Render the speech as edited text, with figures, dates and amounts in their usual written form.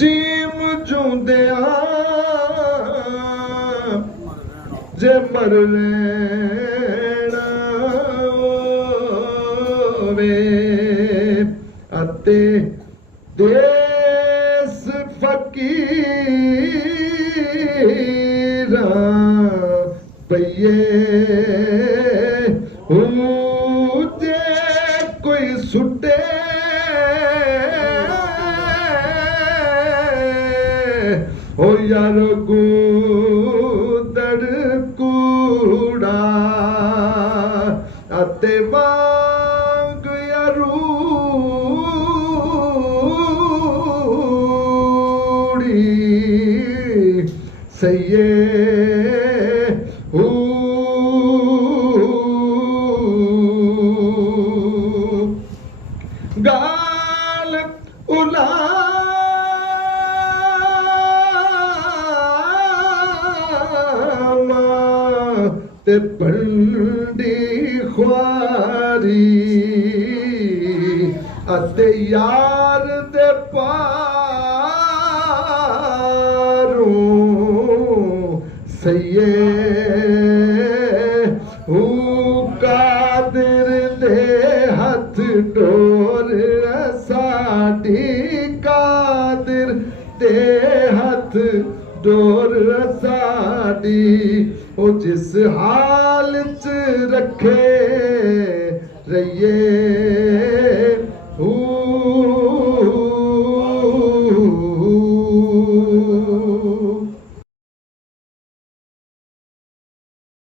जीव जूंदिया जे मर लेना वे अते देस फकीरा पइए जे कोई सुटे हो यार गूदड़ कूड़ा अते वांग यारूड़ी सैये गाल उला ते पंडी ख्वारी अते यार दे पारों सैये कादिर दे हथ डोर साडी कादिर दे हथ डोर साडी ओ जिस हाल च रखे रहिए